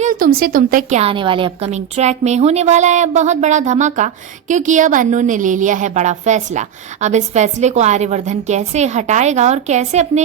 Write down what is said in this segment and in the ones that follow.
Serial तुमसे तुम तक क्या आने वाले अपकमिंग ट्रैक में होने वाला है बहुत बड़ा धमाका, क्योंकि अब अन्नू ने ले लिया है बड़ा फैसला। अब इस फैसले को आर्यवर्धन कैसे हटाएगा और कैसे अपने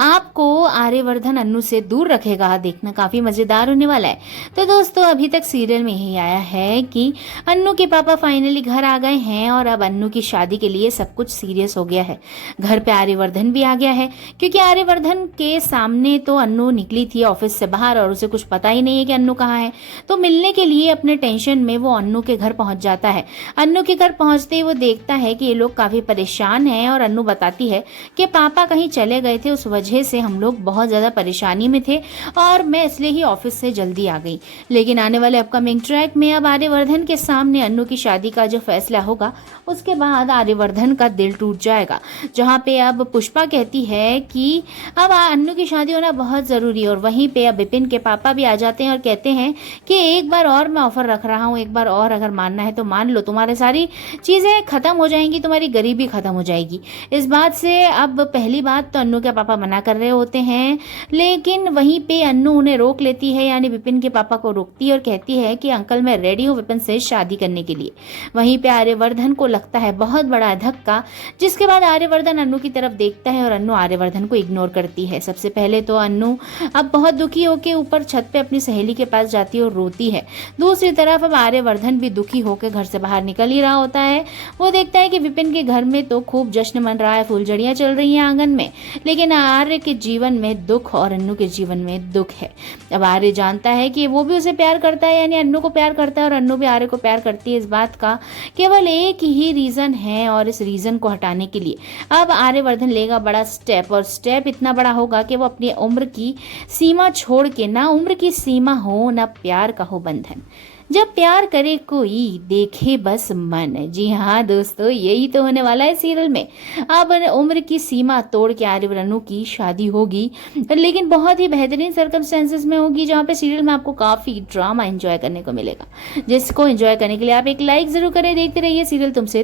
आप को आर्यवर्धन अन्नू से दूर रखेगा, देखना काफी मजेदार होने वाला है। तो दोस्तों, अभी तक सीरियल में यही आया है कि अन्नू के पापा फाइनली घर आ गए हैं और अब अन्नू की शादी के लिए सब कुछ सीरियस हो गया है। घर पे आर्यवर्धन भी आ गया है, क्योंकि आर्यवर्धन के सामने तो अन्नू निकली थी ऑफिस से बाहर और उसे कुछ पता ही नहीं है कि अन्नू कहाँ है। तो मिलने के लिए अपने टेंशन में वो अन्नू के घर पहुंच जाता है। अन्नू के घर पहुंचते ही वो देखता है कि ये लोग काफी परेशान हैं और अन्नू बताती है कि पापा कहीं चले गए थे, उस वजह से हम लोग बहुत ज्यादा परेशानी में थे और मैं इसलिए ही ऑफिस से जल्दी आ गई। लेकिन आने वाले अपकमिंग ट्रैक में अब आर्यवर्धन के सामने अन्नू की शादी का जो फैसला होगा, उसके बाद आर्यवर्धन का दिल टूट जाएगा। जहाँ पे अब पुष्पा कहती है कि अब अन्नू की शादी होना बहुत जरूरी है, और वहीं पे अब विपिन के पापा भी आ जाते हैं और कहते हैं कि एक बार और मैं ऑफर रख रहा हूँ, एक बार और अगर मानना है तो मान लो, तुम्हारे सारी चीजें खत्म हो जाएंगी, तुम्हारी गरीबी खत्म हो जाएगी। इस बात से अब पहली बात तो अन्नू के पापा मना कर रहे होते हैं, लेकिन वहीं पे अन्नू उन्हें रोक लेती है, यानी विपिन के पापा को रोकती है और कहती है कि अंकल मैं रेडी हूँ विपिन से शादी करने के लिए। वहीं पे आर्यवर्धन को लगता है बहुत बड़ा धक्का, जिसके बाद आर्यवर्धन अन्नू की तरफ देखता है और अन्नू आर्यवर्धन को इग्नोर करती है। सबसे पहले तो अन्नू अब बहुत दुखी होकर ऊपर छत पे अपनी सहेली के पास जाती है और रोती है। दूसरी तरफ अब आर्यवर्धन भी दुखी होकर घर से बाहर निकल ही रहा होता है। वो देखता है कि विपिन के घर में तो खूब जश्न मन रहा है, फुलझड़ियां चल रही हैं आंगन में, लेकिन आर्य के जीवन में दुख और अन्नू के जीवन में दुख है। अब आर्य जानता है कि वो भी उसे प्यार करता है, यानी अन्नू को प्यार करता है, और अन्नू भी आर्य को प्यार करती है। इस बात का केवल एक ही रीजन है, और इस रीजन को हटाने के लिए अब आर्यवर्धन लेगा बड़ा स्टेप, और स्टेप इतना बड़ा होगा कि वो अपनी उम्र की सीमा छोड़ के, ना उम्र की सीमा हो ना प्यार का हो बंधन, जब प्यार करे कोई देखे बस मन। जी हाँ दोस्तों, यही तो होने वाला है सीरियल में। अब उम्र की सीमा तोड़ के आर्यवर्धन की शादी होगी, लेकिन बहुत ही बेहतरीन सर्कमस्टेंसेस में होगी, जहाँ पे सीरियल में आपको काफी ड्रामा एंजॉय करने को मिलेगा, जिसको एंजॉय करने के लिए आप एक लाइक जरूर करें। देखते रहिए सीरियल तुमसे।